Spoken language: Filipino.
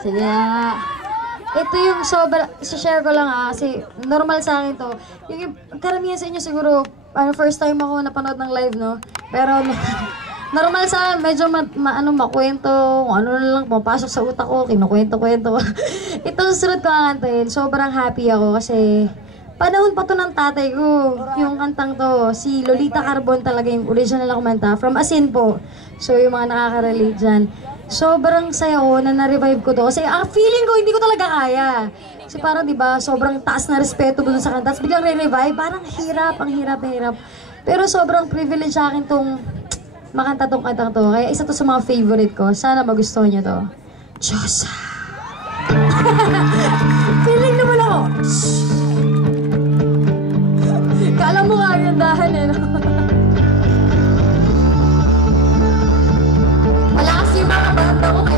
Sige nga. Ito yung share ko lang kasi normal sa akin to. Yung karamihan sa inyo siguro, first time ako napanood ng live, no? Pero normal sa akin, medyo makwento, kung ano na lang, pumapasok sa utak ko, kinukwento-kwento. Ito susunod ko kakantahin. Sobrang happy ako kasi panahon pa to ng tatay ko, yung kantang to. Si Lolita Carbon talaga yung original na kumanta, from Asin po. So yung mga nakaka-relate dyan. Sobrang saya ko na na-revive ko to. Kasi feeling ko hindi ko talaga kaya. Kasi parang diba, sobrang taas na respeto dun sa kanta. Tapos biglang re-revive, parang ang hirap. Pero sobrang privilege sa akin tong makanta tong kantang to. Kaya isa to sa mga favorite ko. Sana magustuhan nyo to. Diyosa! Feeling naman ako. Kala mo nga yung dahan eh, no? Malakas yung mga banda ko.